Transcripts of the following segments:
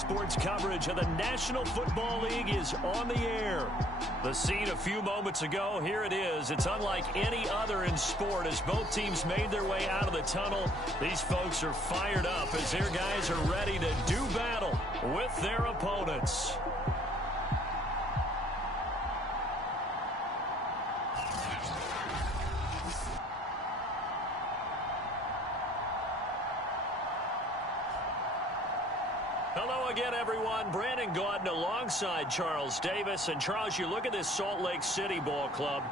sports coverage of the National Football League is on the air. The scene a few moments ago, here it is. It's unlike any other in sport as both teams made their way out of the tunnel. These folks are fired up as their guys are ready to do battle with their opponents. Hello again, everyone. Brandon Gaudin alongside Charles Davis. And, Charles, you look at this Salt Lake City ball club.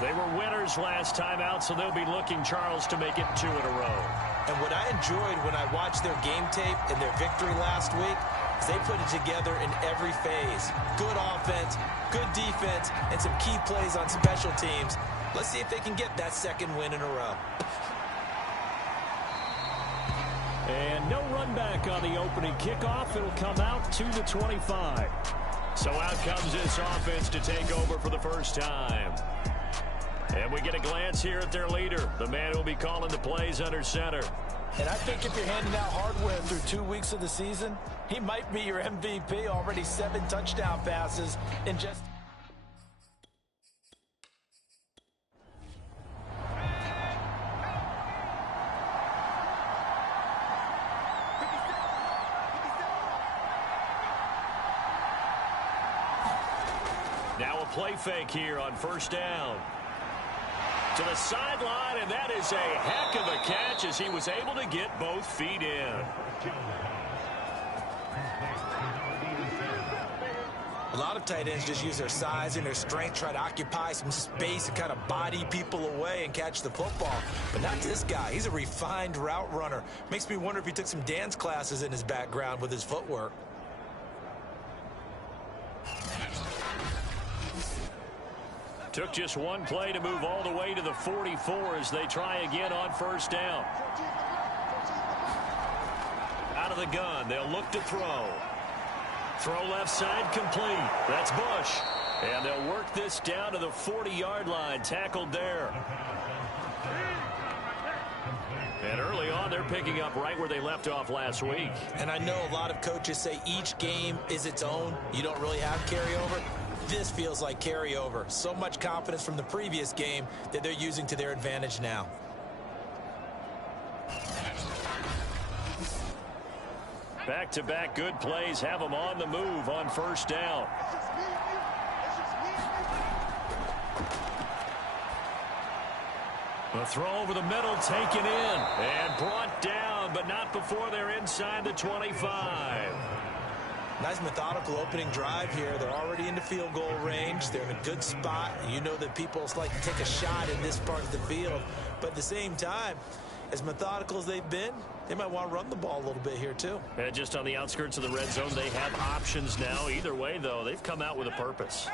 They were winners last time out, so they'll be looking, Charles, to make it 2 in a row. And what I enjoyed when I watched their game tape and their victory last week is they put it together in every phase. Good offense, good defense, and some key plays on special teams. Let's see if they can get that second win in a row. And no run back on the opening kickoff. It'll come out to the 25. So out comes this offense to take over for the first time. And we get a glance here at their leader, the man who will be calling the plays under center. And I think if you're handing out hardware through 2 weeks of the season, he might be your MVP. Already 7 touchdown passes in just... Now a play fake here on first down. To the sideline, and that is a heck of a catch as he was able to get both feet in. A lot of tight ends just use their size and their strength, try to occupy some space and kind of body people away and catch the football. But not this guy. He's a refined route runner. Makes me wonder if he took some dance classes in his background with his footwork. Took just one play to move all the way to the 44 as they try again on first down. Out of the gun, they'll look to throw. Throw left side complete. That's Bush. And they'll work this down to the 40-yard line, tackled there. And early on, they're picking up right where they left off last week. And I know a lot of coaches say each game is its own. You don't really have carryover. This feels like carryover. So much confidence from the previous game that they're using to their advantage now. Back-to-back good plays have them on the move on first down. The throw over the middle taken in and brought down, but not before they're inside the 25. Nice methodical opening drive here. They're already into field goal range. They're in a good spot. You know that people like to take a shot in this part of the field. But at the same time, as methodical as they've been, they might want to run the ball a little bit here too. And just on the outskirts of the red zone, they have options now. Either way, though, they've come out with a purpose.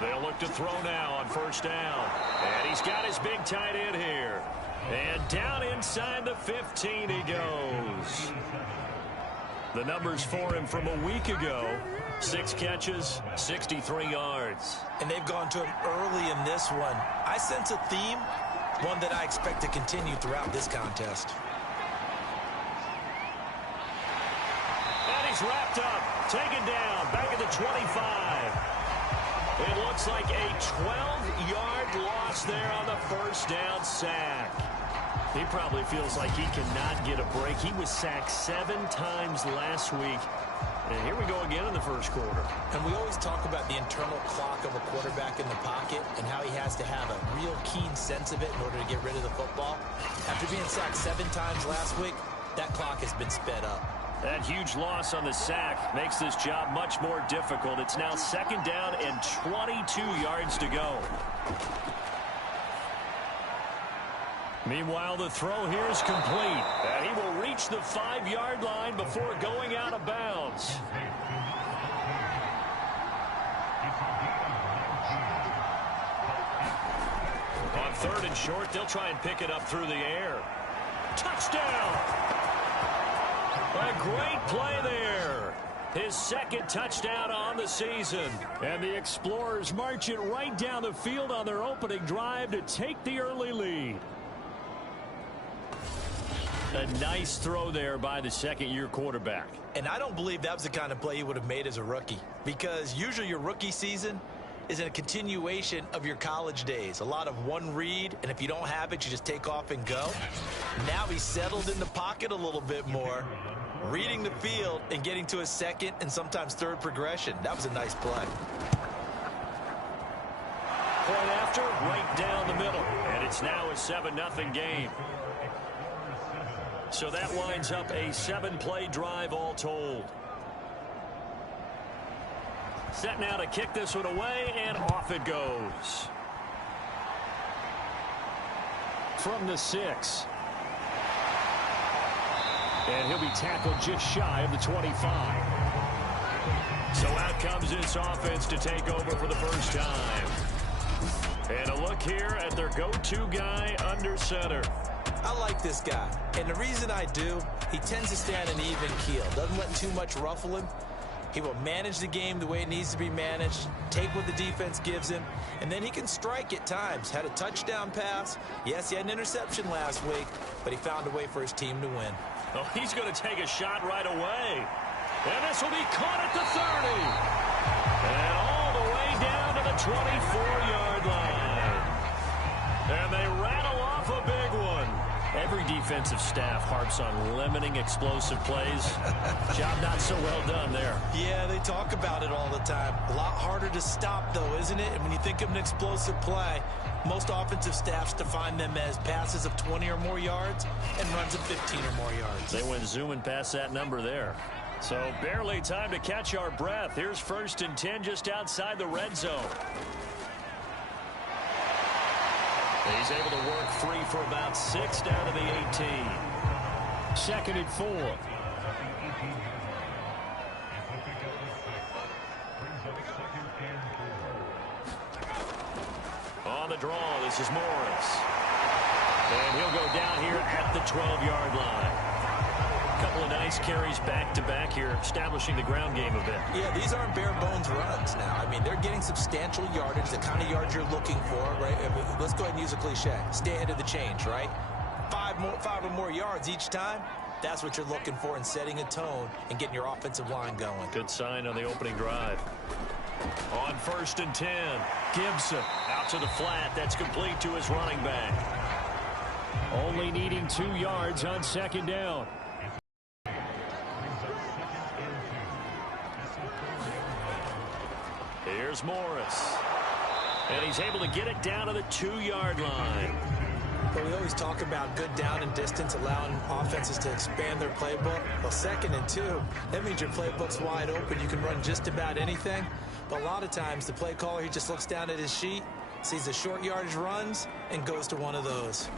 They'll look to throw now on first down. And he's got his big tight end here. And down inside the 15 he goes. The numbers for him from a week ago. 6 catches, 63 yards. And they've gone to him early in this one. I sense a theme, one that I expect to continue throughout this contest. And he's wrapped up, taken down, back at the 25. It looks like a 12-yard loss there on the first down sack. He probably feels like he cannot get a break. He was sacked 7 times last week. And here we go again in the first quarter. And we always talk about the internal clock of a quarterback in the pocket and how he has to have a real keen sense of it in order to get rid of the football. After being sacked 7 times last week, that clock has been sped up. That huge loss on the sack makes this job much more difficult. It's now second down and 22 yards to go. Meanwhile, the throw here is complete. And he will reach the 5-yard line before going out of bounds. On third and short, they'll try and pick it up through the air. Touchdown! A great play there. His second touchdown on the season. And the Explorers march it right down the field on their opening drive to take the early lead. A nice throw there by the second-year quarterback. And I don't believe that was the kind of play he would have made as a rookie, because usually your rookie season is a continuation of your college days. A lot of one read, and if you don't have it, you just take off and go. Now he's settled in the pocket a little bit more, reading the field and getting to his second and sometimes third progression. That was a nice play. Point after, right down the middle. And it's now a 7-0 game. So that winds up a 7-play drive all told. Set now to kick this one away, and off it goes. From the 6. And he'll be tackled just shy of the 25. So out comes this offense to take over for the first time. And a look here at their go-to guy under center. I like this guy, and the reason I do, he tends to stand an even keel. Doesn't let too much ruffle him. He will manage the game the way it needs to be managed, take what the defense gives him, and then he can strike at times. Had a touchdown pass. Yes, he had an interception last week, but he found a way for his team to win. Oh, he's going to take a shot right away. And this will be caught at the 30. And all the way down to the 24-yard line. And they rattle off a big one. Every defensive staff harps on limiting explosive plays. Job not so well done there. Yeah, they talk about it all the time. A lot harder to stop, though, isn't it? And when you think of an explosive play, most offensive staffs define them as passes of 20 or more yards and runs of 15 or more yards. They went zooming past that number there. So barely time to catch our breath. Here's 1st and 10 just outside the red zone. He's able to work free for about 6 down to the 18. 2nd and 4. On the draw, this is Morris. And he'll go down here at the 12-yard line. A couple of nice carries back-to-back here, establishing the ground game a bit. Yeah, these aren't bare-bones runs now. I mean, they're getting substantial yardage, the kind of yards you're looking for, right? I mean, let's go ahead and use a cliche. Stay ahead of the change, right? 5 or more yards each time. That's what you're looking for in setting a tone and getting your offensive line going. Good sign on the opening drive. On 1st and 10, Gibson out to the flat. That's complete to his running back. Only needing 2 yards on 2nd down. Here's Morris. And he's able to get it down to the 2-yard line. But we always talk about good down and distance, allowing offenses to expand their playbook. Well, 2nd and 2, that means your playbook's wide open. You can run just about anything. But a lot of times, the play caller, he just looks down at his sheet, sees the short yardage runs, and goes to one of those.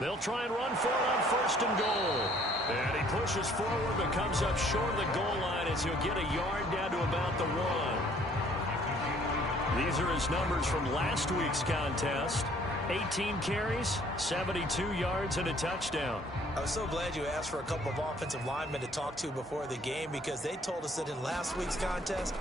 They'll try and run for it on 1st and goal. And he pushes forward but comes up short of the goal line as he'll get a yard down to about the 1. These are his numbers from last week's contest. 18 carries, 72 yards, and a touchdown. I was so glad you asked for a couple of offensive linemen to talk to before the game, because they told us that in last week's contest,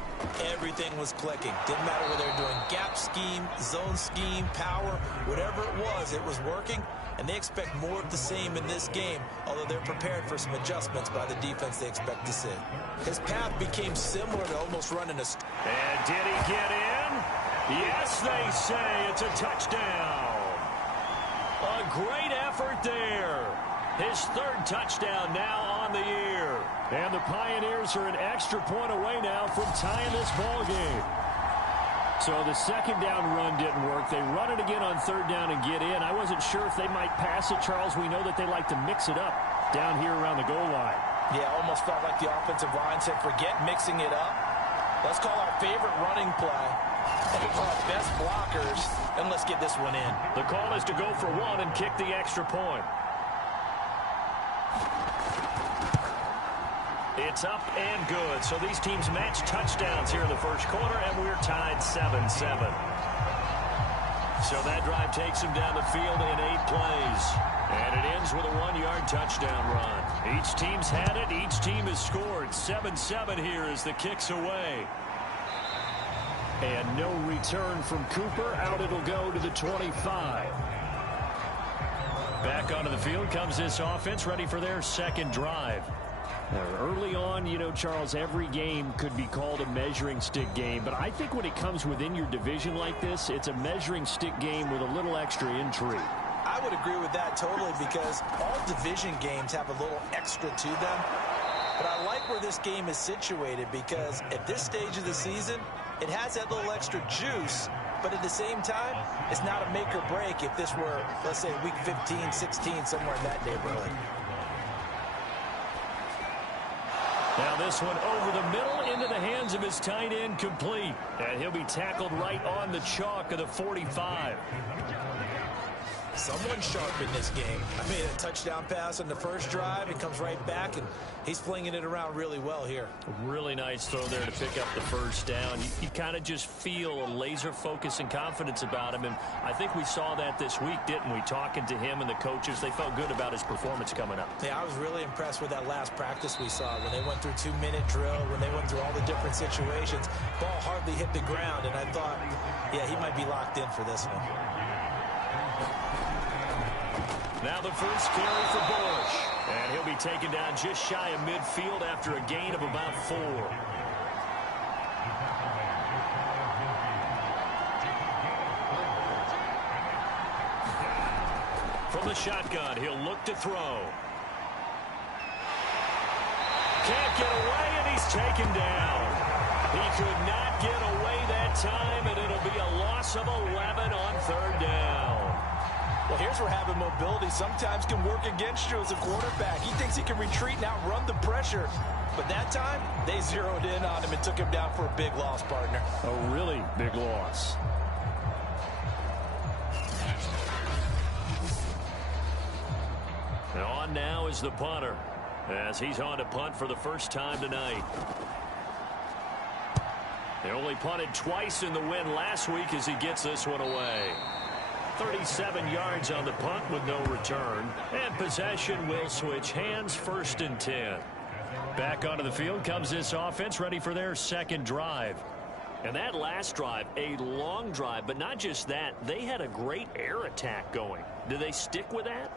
everything was clicking. Didn't matter whether they were doing gap scheme, zone scheme, power, whatever it was working. And they expect more of the same in this game, although they're prepared for some adjustments by the defense they expect to see. His path became similar to almost running a... And did he get in? Yes, they say it's a touchdown. A great effort there. His 3rd touchdown now on the year. And the Pioneers are an extra point away now from tying this ball game. So the 2nd down run didn't work. They run it again on 3rd down and get in. I wasn't sure if they might pass it, Charles. We know that they like to mix it up down here around the goal line. Yeah, almost felt like the offensive line said, forget mixing it up. Let's call our favorite running play, and we'll call it best blockers, and let's get this one in. The call is to go for 1 and kick the extra point. It's up and good. So these teams match touchdowns here in the 1st quarter, and we're tied 7-7. So that drive takes him down the field in 8 plays. And it ends with a 1-yard touchdown run. Each team's had it. Each team has scored. 7-7 here as the kick's away. And no return from Cooper. Out it'll go to the 25. Back onto the field comes this offense, ready for their second drive. Early on, you know, Charles, every game could be called a measuring stick game. But I think when it comes within your division like this, it's a measuring stick game with a little extra intrigue. I would agree with that totally, because all division games have a little extra to them. But I like where this game is situated, because at this stage of the season, it has that little extra juice. But at the same time, it's not a make or break if this were, let's say, week 15, 16, somewhere in that neighborhood. Now this one over the middle into the hands of his tight end, complete. And he'll be tackled right on the chalk of the 45. Someone sharp in this game. I made a touchdown pass on the first drive. It comes right back, and he's flinging it around really well here. Really nice throw there to pick up the first down. You kind of just feel a laser focus and confidence about him, and I think we saw that this week, didn't we? Talking to him and the coaches, they felt good about his performance coming up. Yeah, I was really impressed with that last practice we saw when they went through 2-minute drill, when they went through all the different situations. Ball hardly hit the ground, and I thought, yeah, he might be locked in for this one. Now the first carry for Bush. And he'll be taken down just shy of midfield after a gain of about 4. From the shotgun, he'll look to throw. Can't get away, and he's taken down. He could not get away that time, and it'll be a loss of 11 on third down. Well, here's where having mobility sometimes can work against you as a quarterback. He thinks he can retreat and outrun the pressure. But that time, they zeroed in on him and took him down for a big loss, partner. A really big loss. And on now is the punter, as he's on to punt for the first time tonight. They only punted twice in the win last week as he gets this one away. 37 yards on the punt with no return. And possession will switch hands, 1st and 10. Back onto the field comes this offense, ready for their second drive. And that last drive, a long drive, but not just that. They had a great air attack going. Do they stick with that?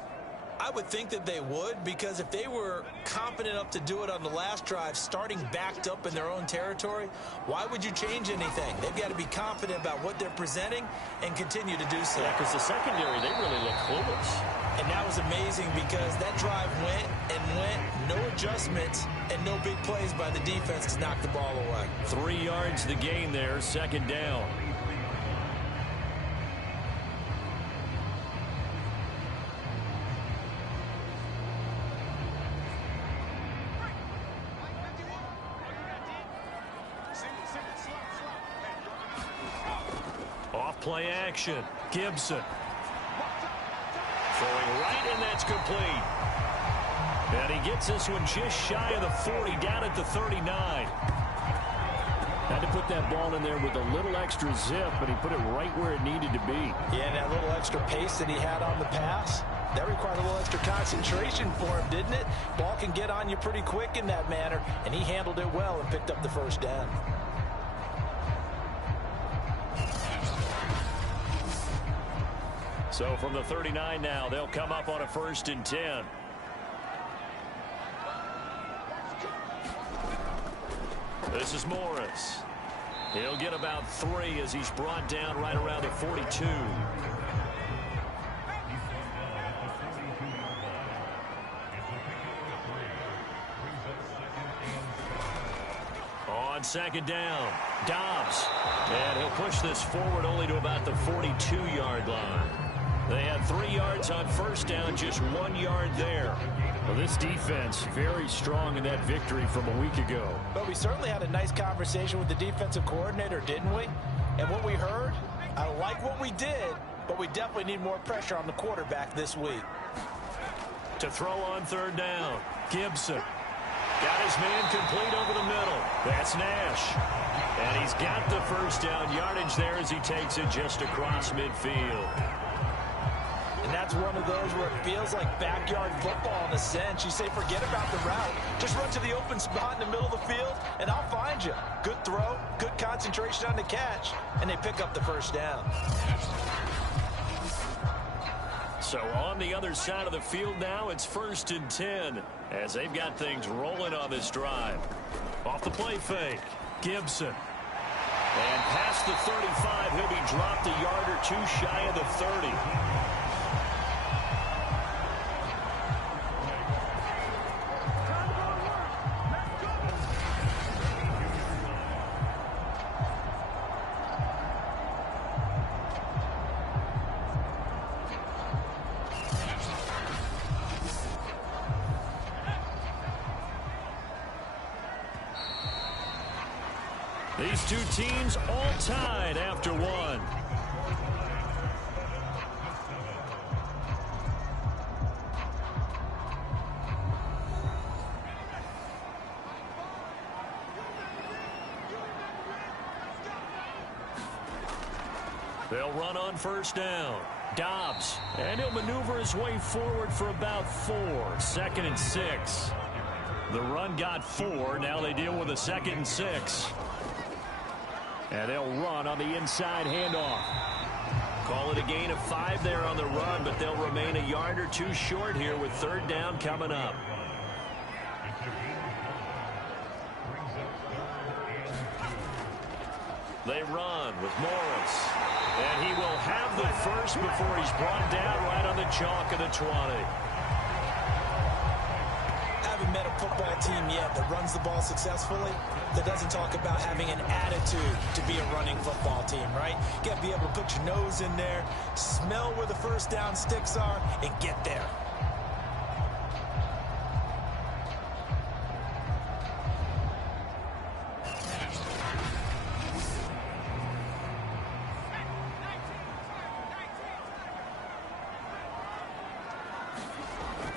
I would think that they would, because if they were confident enough to do it on the last drive, starting backed up in their own territory, why would you change anything? They've got to be confident about what they're presenting and continue to do so. Yeah, because the secondary, they really look clueless. And that was amazing, because that drive went and went, no adjustments, and no big plays by the defense to knock the ball away. 3 yards the gain there, 2nd down. Play action. Gibson. Throwing right, and that's complete. And he gets this one just shy of the 40, down at the 39. Had to put that ball in there with a little extra zip, but he put it right where it needed to be. Yeah, and that little extra pace that he had on the pass, that required a little extra concentration for him, didn't it? Ball can get on you pretty quick in that manner, and he handled it well and picked up the first down. So from the 39 now, they'll come up on a 1st and 10. This is Morris. He'll get about 3 as he's brought down right around the 42. On 2nd down, Dobbs. And he'll push this forward only to about the 42-yard line. They had 3 yards on 1st down, just 1 yard there. Well, this defense very strong in that victory from a week ago. But we certainly had a nice conversation with the defensive coordinator, didn't we? And what we heard, I like what we did, but we definitely need more pressure on the quarterback this week. To throw on 3rd down, Gibson. Got his man complete over the middle. That's Nash. And he's got the first down yardage there as he takes it just across midfield. And that's one of those where it feels like backyard football in a sense. You say forget about the route. Just run to the open spot in the middle of the field, and I'll find you. Good throw, good concentration on the catch, and they pick up the first down. So on the other side of the field now, it's 1st and 10 as they've got things rolling on this drive. Off the play fake, Gibson. And past the 35, he'll be dropped a yard or two shy of the 30. These two teams all tied after one. They'll run on first down. Dobbs, and he'll maneuver his way forward for about 4. 2nd and 6. The run got 4. Now they deal with a 2nd and 6. And they'll run on the inside handoff. Call it a gain of 5 there on the run, but they'll remain a yard or two short here with 3rd down coming up. They run with Morris. And he will have the first before he's brought down right on the chalk of the 20. Haven't met a football team yet that runs the ball successfully, that doesn't talk about having an attitude to be a running football team, right? You got to be able to put your nose in there, smell where the first down sticks are, and get there.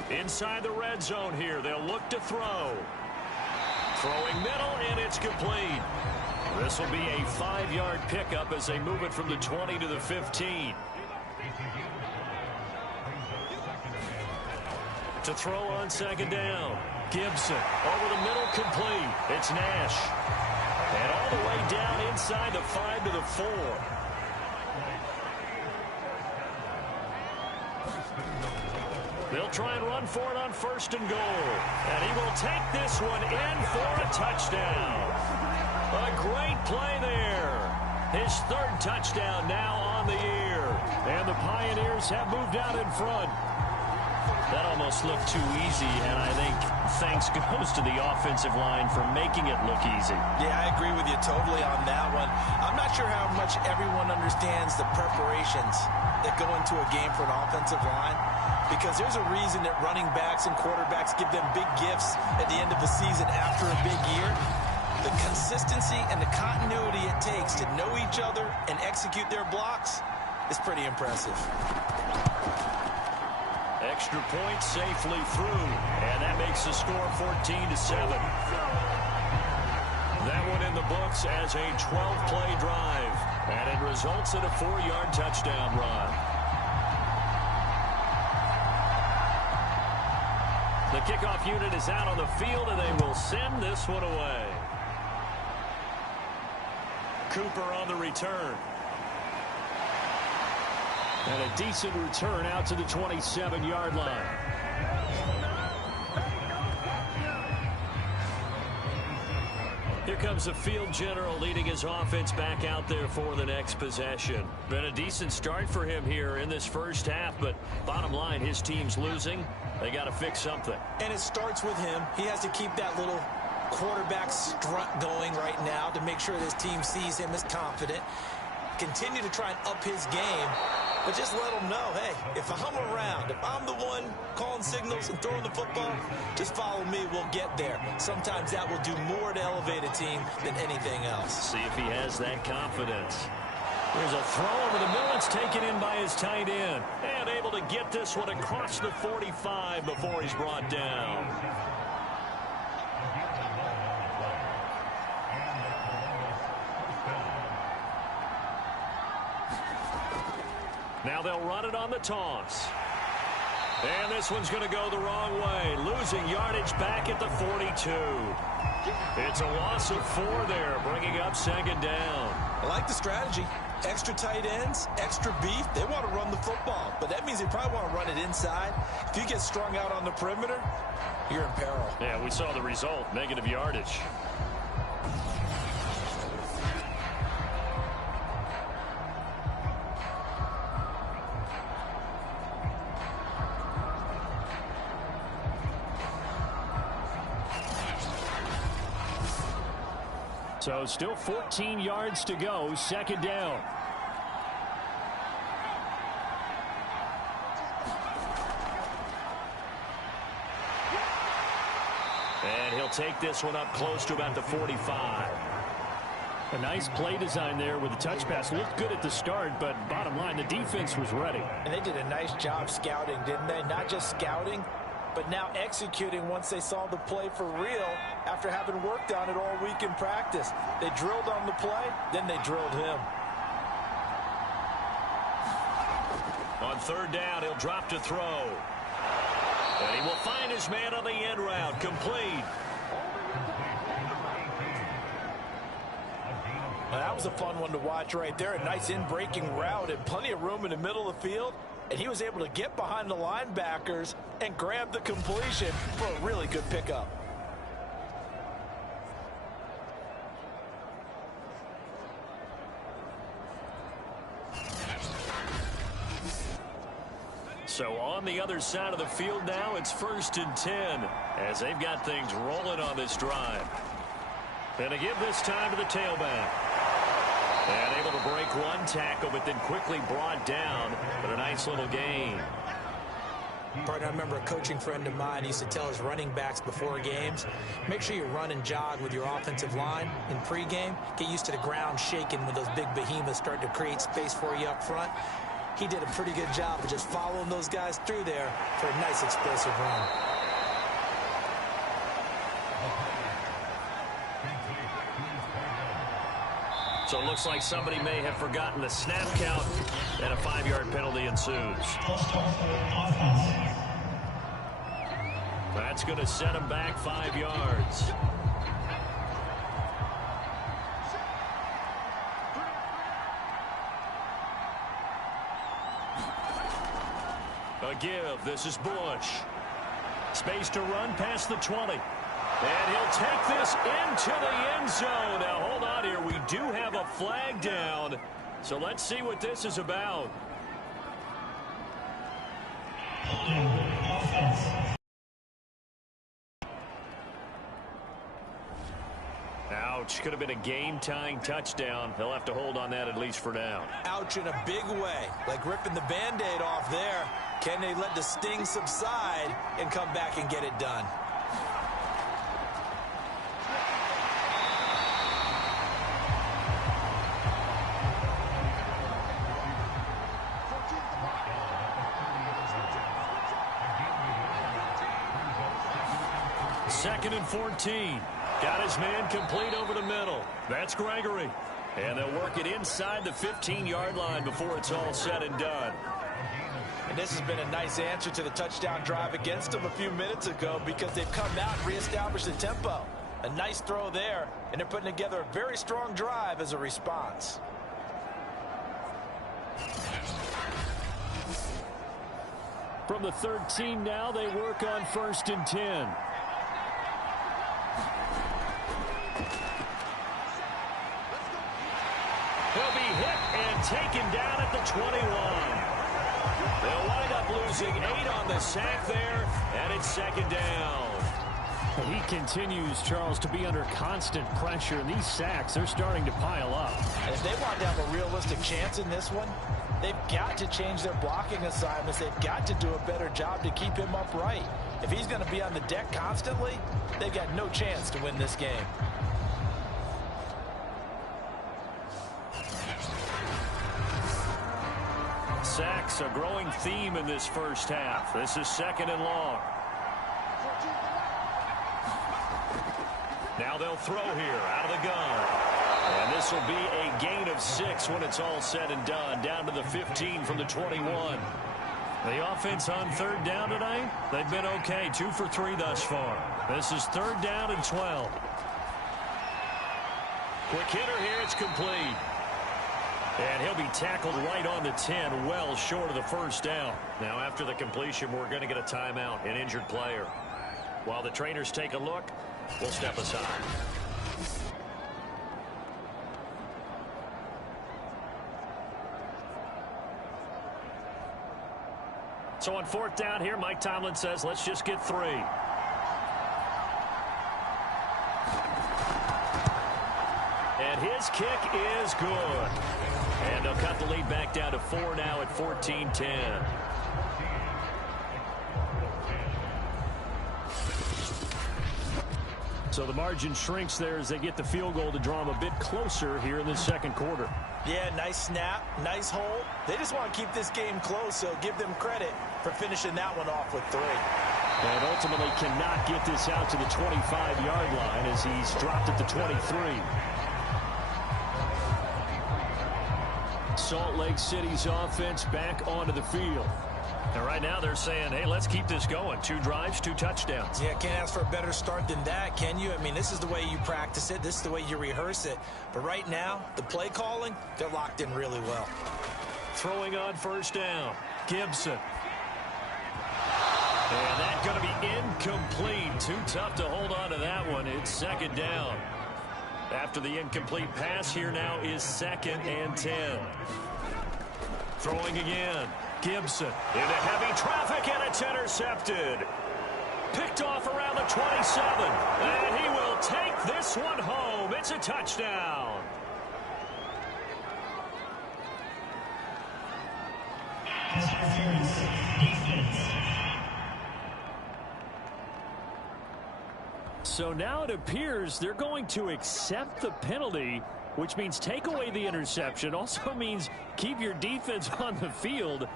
Inside the red zone here, they'll look to throw. Throwing middle, and it's complete. This will be a 5-yard pickup as they move it from the 20 to the 15. To throw on 2nd down. Gibson over the middle, complete. It's Nash. And all the way down inside the 5 to the 4. They'll try and run for it on 1st and goal. And he will take this one in for a touchdown. A great play there. His 3rd touchdown now on the year. And the Pioneers have moved out in front. That almost looked too easy, and I think thanks goes to the offensive line for making it look easy. Yeah, I agree with you totally on that one. I'm not sure how much everyone understands the preparations that go into a game for an offensive line, because there's a reason that running backs and quarterbacks give them big gifts at the end of the season after a big year. The consistency and the continuity it takes to know each other and execute their blocks is pretty impressive. Extra point safely through, and that makes the score 14-7. That one in the books as a 12-play drive, and it results in a 4-yard touchdown run. The kickoff unit is out on the field, and they will send this one away. Cooper on the return. And a decent return out to the 27-yard line. Here comes the field general leading his offense back out there for the next possession. Been a decent start for him here in this first half, but bottom line, his team's losing. They got to fix something. And it starts with him. He has to keep that little quarterback strut going right now to make sure this team sees him as confident. Continue to try and up his game, but just let him know, hey, if I'm around, if I'm the one calling signals and throwing the football, just follow me, we'll get there. Sometimes that will do more to elevate a team than anything else. See if he has that confidence. There's a throw over the middle. It's taken in by his tight end. And able to get this one across the 45 before he's brought down. Now they'll run it on the toss. And this one's going to go the wrong way. Losing yardage back at the 42. It's a loss of 4 there, bringing up second down. I like the strategy. Extra tight ends, extra beef. They want to run the football, but that means they probably want to run it inside. If you get strung out on the perimeter, you're in peril. Yeah, we saw the result, negative yardage. So still 14 yards to go, second down. And he'll take this one up close to about the 45. A nice play design there with the touch pass. Looked good at the start, but bottom line, the defense was ready. And they did a nice job scouting, didn't they? Not just scouting, but now executing once they saw the play for real after having worked on it all week in practice. They drilled on the play, then they drilled him. On third down, he'll drop to throw. And he will find his man on the end route, complete. Now, that was a fun one to watch right there. A nice in-breaking route and plenty of room in the middle of the field. And he was able to get behind the linebackers and grab the completion for a really good pickup. So on the other side of the field now, it's 1st and 10 as they've got things rolling on this drive. And to give this time to the tailback. And able to break one tackle, but then quickly brought down. But a nice little gain. Partner, I remember a coaching friend of mine used to tell his running backs before games, make sure you run and jog with your offensive line in pregame. Get used to the ground shaking when those big behemoths start to create space for you up front. He did a pretty good job of just following those guys through there for a nice explosive run. So it looks like somebody may have forgotten the snap count, and a 5-yard penalty ensues. That's going to set him back 5 yards. A give. This is Bush. Space to run past the 20. And he'll take this into the end zone. Now, hold on here. We do have a flag down. So let's see what this is about. Ouch. Could have been a game-tying touchdown. They'll have to hold on that at least for now. Ouch in a big way. Like ripping the Band-Aid off there. Can they let the sting subside and come back and get it done? Second and 14. Got his man complete over the middle. That's Gregory. And they'll work it inside the 15-yard line before it's all said and done. And this has been a nice answer to the touchdown drive against them a few minutes ago because they've come out and reestablished the tempo. A nice throw there, and they're putting together a very strong drive as a response. From the 13 now, they work on 1st and 10. He'll be hit and taken down at the 21. They'll wind up losing 8 on the sack there, and it's second down. He continues, Charles, to be under constant pressure, and these sacks, they're starting to pile up. And if they want to have a realistic chance in this one, they've got to change their blocking assignments. They've got to do a better job to keep him upright. If he's going to be on the deck constantly, they've got no chance to win this game. Sacks, a growing theme in this first half. This is second and long. Now they'll throw here out of the gun. And this will be a gain of 6 when it's all said and done. Down to the 15 from the 21. The offense on third down tonight, they've been okay. 2 for 3 thus far. This is third down and 12. Quick hitter here, it's complete. And he'll be tackled right on the 10, well short of the first down. Now after the completion, we're going to get a timeout, an injured player. While the trainers take a look, we'll step aside. So on fourth down here, Mike Tomlin says, let's just get 3. And his kick is good. And they'll cut the lead back down to 4 now at 14-10. So the margin shrinks there as they get the field goal to draw them a bit closer here in the second quarter. Yeah, nice snap, nice hold. They just want to keep this game close, so give them credit for finishing that one off with 3. And ultimately cannot get this out to the 25-yard line as he's dropped at the 23. Salt Lake City's offense back onto the field. And right now they're saying, hey, let's keep this going. 2 drives, 2 touchdowns. Yeah, can't ask for a better start than that, can you? I mean, this is the way you practice it. This is the way you rehearse it. But right now, the play calling, they're locked in really well. Throwing on first down, Gibson. And that's going to be incomplete. Too tough to hold on to that one. It's second down. After the incomplete pass, here now is 2nd and 10. Throwing again. Gibson into heavy traffic, and it's intercepted. Picked off around the 27. And he will take this one home. It's a touchdown. So now it appears they're going to accept the penalty, which means take away the interception. Also means keep your defense on the field.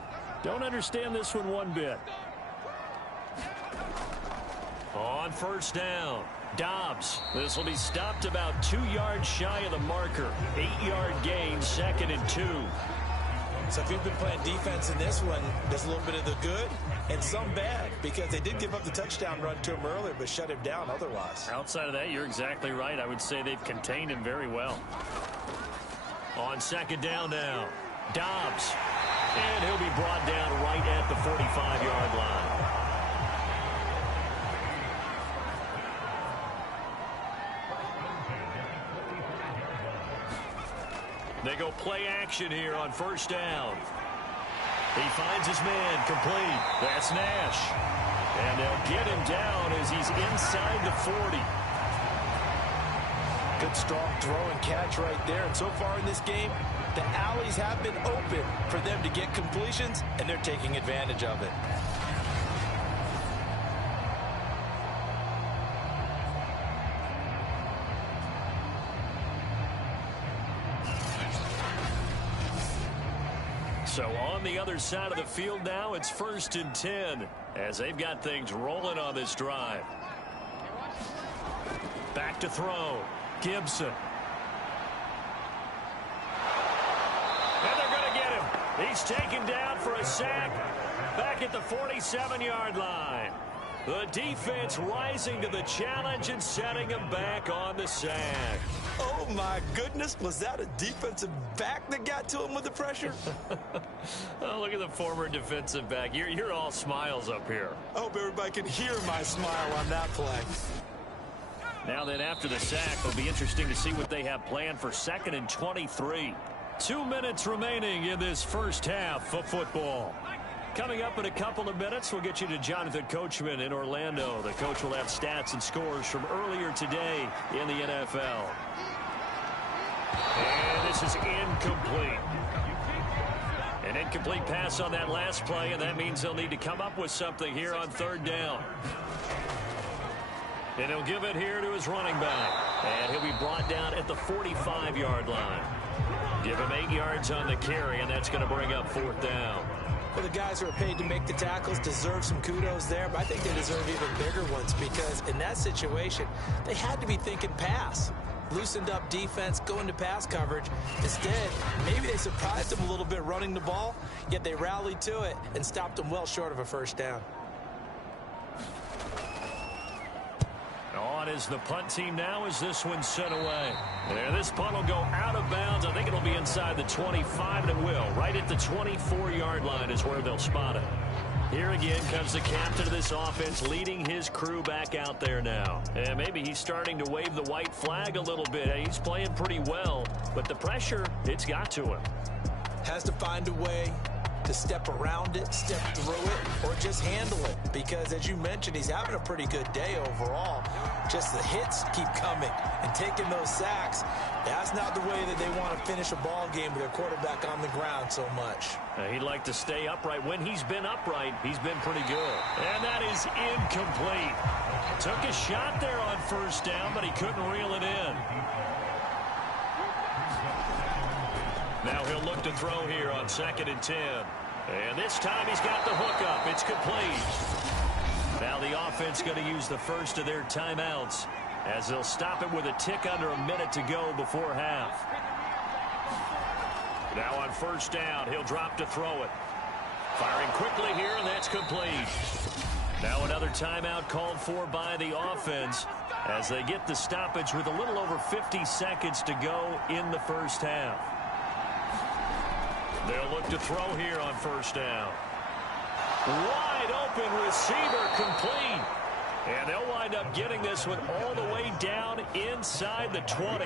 Don't understand this one bit. On first down, Dobbs. This will be stopped about 2 yards shy of the marker. 8-yard gain, 2nd and 2. So if you've been playing defense in this one, there's a little bit of the good and some bad, because they did give up the touchdown run to him earlier but shut him down otherwise. Outside of that, you're exactly right. I would say they've contained him very well. On second down now, Dobbs. And he'll be brought down right at the 45-yard line. They go play action here on first down. He finds his man complete. That's Nash. And they'll get him down as he's inside the 40. Good strong throw and catch right there. And so far in this game, the alleys have been open for them to get completions, and they're taking advantage of it. So on the other side of the field now, it's 1st and 10 as they've got things rolling on this drive. Back to throw. Gibson. And they're going to get him. He's taken down for a sack back at the 47-yard line. The defense rising to the challenge and setting him back on the sack. Oh, my goodness. Was that a defensive back that got to him with the pressure? Oh, look at the former defensive back. You're all smiles up here. I hope everybody can hear my smile on that play. Now then, after the sack, it'll be interesting to see what they have planned for 2nd and 23. 2 minutes remaining in this first half of football. Coming up in a couple of minutes, we'll get you to Jonathan Coachman in Orlando. The coach will have stats and scores from earlier today in the NFL. And this is incomplete. An incomplete pass on that last play, and that means they'll need to come up with something here on third down. And he'll give it here to his running back. And he'll be brought down at the 45-yard line. Give him 8 yards on the carry, and that's going to bring up 4th down. Well, the guys who are paid to make the tackles deserve some kudos there, but I think they deserve even bigger ones, because in that situation, they had to be thinking pass. loosened up defense, go into pass coverage. Instead, maybe they surprised them a little bit running the ball, yet they rallied to it and stopped them well short of a first down. On is the punt team now as this one's sent away. There, this punt will go out of bounds. I think it'll be inside the 25, and it will. Right at the 24-yard line is where they'll spot it. Here again comes the captain of this offense leading his crew back out there now. And maybe he's starting to wave the white flag a little bit. He's playing pretty well, but the pressure, it's got to him. Has to find a way to step around it, step through it, or just handle it. Because, as you mentioned, he's having a pretty good day overall. Just the hits keep coming and taking those sacks. That's not the way that they want to finish a ball game with their quarterback on the ground so much. He'd like to stay upright. When he's been upright, he's been pretty good. And that is incomplete. Took a shot there on first down, but he couldn't reel it in. Now he'll look to throw here on 2nd and 10. And this time he's got the hook up. It's complete. Now the offense going to use the first of their timeouts as they'll stop it with a tick under a minute to go before half. Now on first down, he'll drop to throw it. Firing quickly here, and that's complete. Now another timeout called for by the offense as they get the stoppage with a little over 50 seconds to go in the first half. They'll look to throw here on first down. Wide open receiver complete. And they'll wind up getting this one all the way down inside the 20.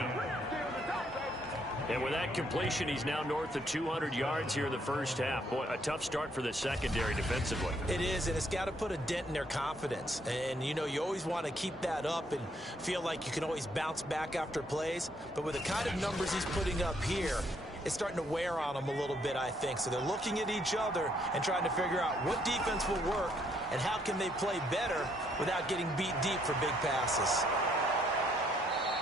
And with that completion, he's now north of 200 yards here in the first half. Boy, a tough start for the secondary defensively. It is, and it's got to put a dent in their confidence. And, you know, you always want to keep that up and feel like you can always bounce back after plays. But with the kind of numbers he's putting up here, it's starting to wear on them a little bit, I think. So they're looking at each other and trying to figure out what defense will work and how can they play better without getting beat deep for big passes.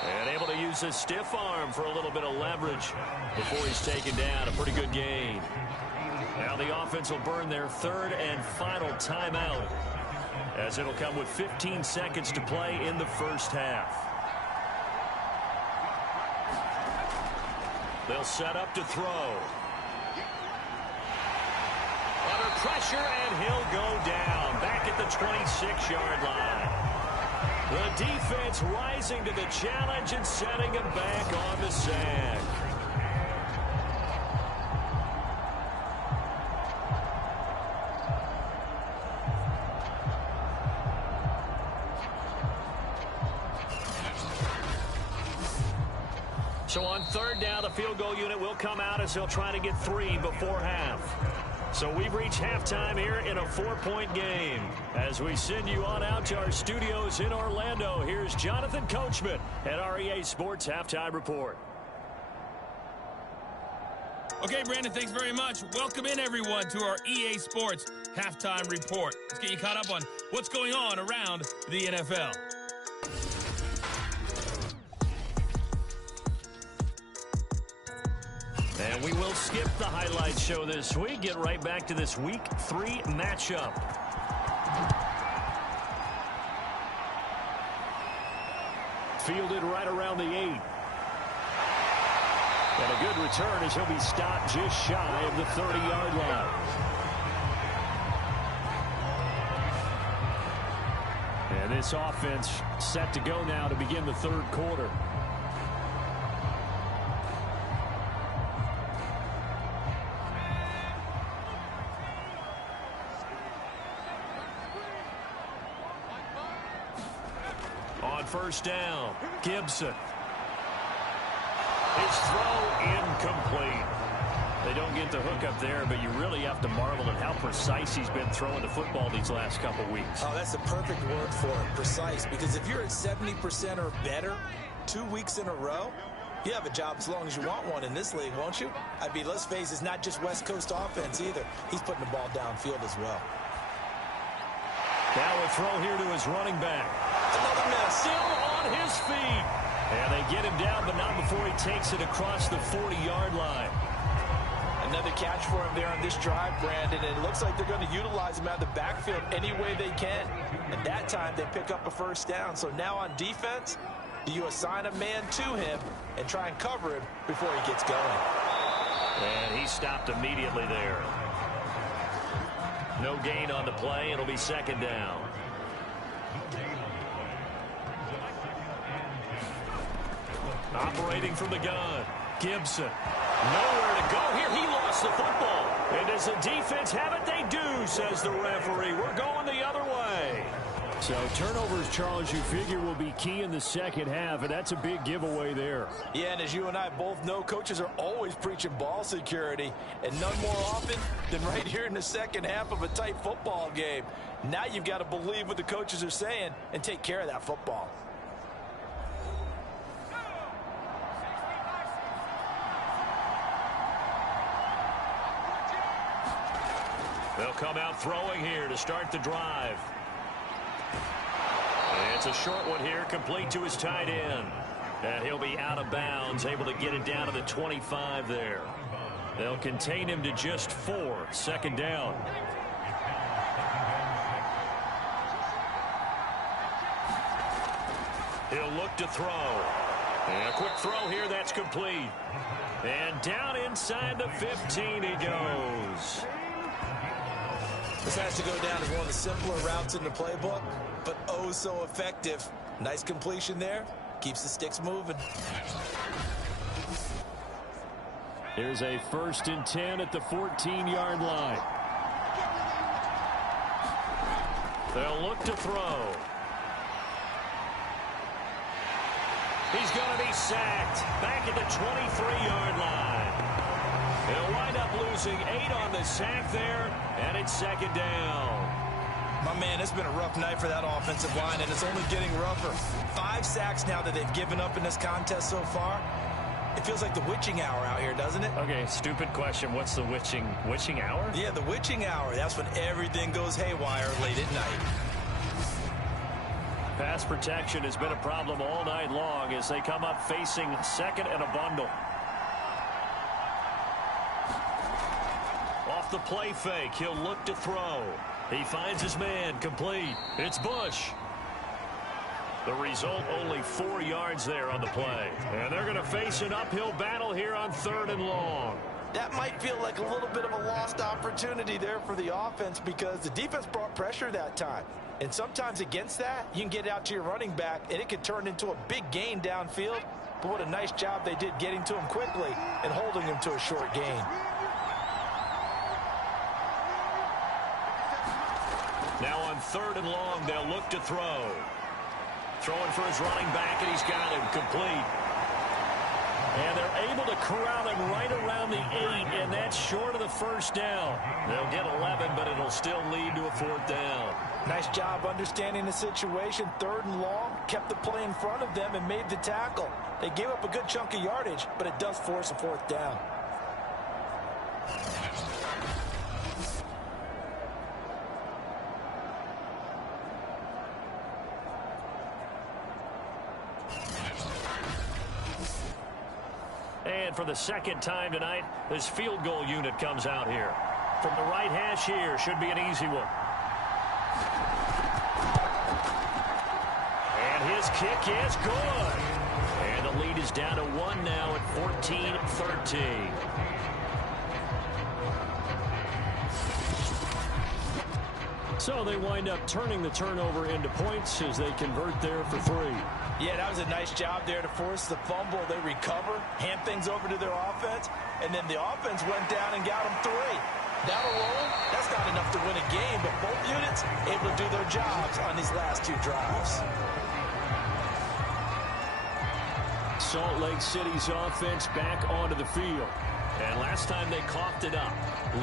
And able to use his stiff arm for a little bit of leverage before he's taken down. A pretty good gain. Now the offense will burn their third and final timeout as it'll come with 15 seconds to play in the first half. They'll set up to throw. Under pressure, and he'll go down. Back at the 26-yard line. The defense rising to the challenge and setting him back on the sack. So on third down, the field goal unit will come out as they'll try to get 3 before half. So we've reached halftime here in a 4-point game. As we send you on out to our studios in Orlando, here's Jonathan Coachman at our EA Sports Halftime Report. Okay, Brandon, thanks very much. Welcome in, everyone, to our EA Sports Halftime Report. Let's get you caught up on what's going on around the NFL. And we will skip the highlight show this week. Get right back to this Week 3 matchup. Fielded right around the 8. And a good return as he'll be stopped just shy of the 30-yard line. And this offense set to go now to begin the third quarter. First down, Gibson. His throw incomplete. They don't get the hook up there, but you really have to marvel at how precise he's been throwing the football these last couple weeks. Oh, that's the perfect word for it, precise, because if you're at 70% or better 2 weeks in a row, you have a job as long as you want one in this league, won't you? I mean, let's face it, it's not just West Coast offense either. He's putting the ball downfield as well. Now a throw here to his running back. Another miss. Still on his feet. And they get him down, but not before he takes it across the 40-yard line. Another catch for him there on this drive, Brandon, and it looks like they're going to utilize him out of the backfield any way they can. And that time they pick up a first down. So now on defense, Do you assign a man to him and try and cover him before he gets going? And he stopped immediately there. No gain on the play. It'll be second down. Operating from the gun, Gibson. Nowhere to go here. He lost the football. And does the defense have it? They do, says the referee. We're going the other way. So turnovers, Charles, you figure will be key in the second half, and that's a big giveaway there. Yeah, and as you and I both know, coaches are always preaching ball security, and none more often than right here in the second half of a tight football game. Now you've got to believe what the coaches are saying and take care of that football. They'll come out throwing here to start the drive. It's a short one here, complete to his tight end. And he'll be out of bounds, able to get it down to the 25 there. They'll contain him to just 4, second down. He'll look to throw. And a quick throw here, that's complete. And down inside the 15 he goes. This has to go down as one of the simpler routes in the playbook, but oh so effective. Nice completion there. Keeps the sticks moving. Here's a 1st and 10 at the 14-yard line. They'll look to throw. He's going to be sacked back at the 23-yard line. They'll wind up losing 8 on the sack there, and it's second down. My man, it's been a rough night for that offensive line, and it's only getting rougher. 5 sacks now that they've given up in this contest so far. It feels like the witching hour out here, doesn't it? Okay, stupid question. What's the witching hour? Yeah, the witching hour. That's when everything goes haywire late at night. Pass protection has been a problem all night long as they come up facing second and a bundle. Off the play fake, he'll look to throw. He finds his man, complete. It's Bush. The result, only 4 yards there on the play. And they're going to face an uphill battle here on 3rd and long. That might feel like a little bit of a lost opportunity there for the offense because the defense brought pressure that time. And sometimes against that, you can get it out to your running back, and it could turn into a big gain downfield. But what a nice job they did getting to him quickly and holding him to a short gain. Now on 3rd and long, they'll look to throw. Throwing for his running back, and he's got him complete. And they're able to corral him right around the 8, and that's short of the 1st down. They'll get 11, but it'll still lead to a 4th down. Nice job understanding the situation. 3rd and long, kept the play in front of them and made the tackle. They gave up a good chunk of yardage, but it does force a 4th down. And for the 2nd time tonight, this field goal unit comes out here. From the right hash here, should be an easy one. And his kick is good. And the lead is down to 1 now at 14-13. So they wind up turning the turnover into points as they convert there for 3. Yeah, that was a nice job there to force the fumble. They recover, hand things over to their offense, and then the offense went down and got them 3. Down alone, that's not enough to win a game, but both units able to do their jobs on these last 2 drives. Salt Lake City's offense back onto the field. And last time they coughed it up,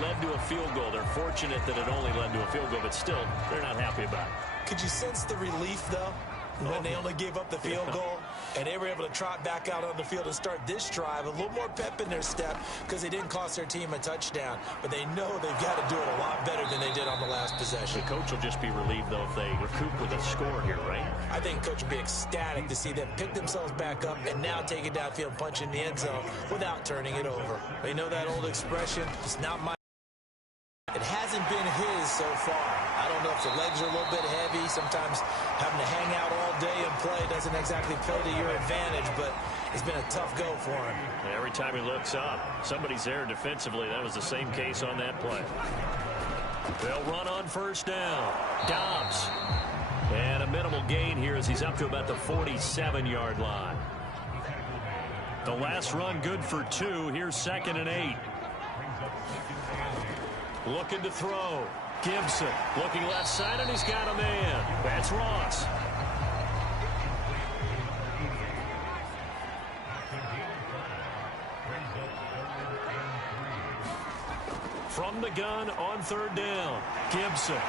led to a field goal. They're fortunate that it only led to a field goal, but still, they're not happy about it. Could you sense the relief, though? When they only gave up the field goal, and they were able to trot back out on the field and start this drive. A little more pep in their step because they didn't cost their team a touchdown. But they know they've got to do it a lot better than they did on the last possession. The coach will just be relieved, though, if they recoup with a score here, right? I think coach will be ecstatic to see them pick themselves back up and now take it downfield, punch in the end zone without turning it over. They know that old expression, it's not my It hasn't been his so far. I don't know if the legs are a little bit heavy. Sometimes having to hang out all day and play doesn't exactly play to your advantage, but it's been a tough go for him. Every time he looks up, somebody's there defensively. That was the same case on that play. They'll run on first down. Dobbs. And a minimal gain here as he's up to about the 47-yard line. The last run good for 2. Here's 2nd and 8. Looking to throw. Gibson looking left side, and he's got a man. That's Ross. From the gun on 3rd down. Gibson.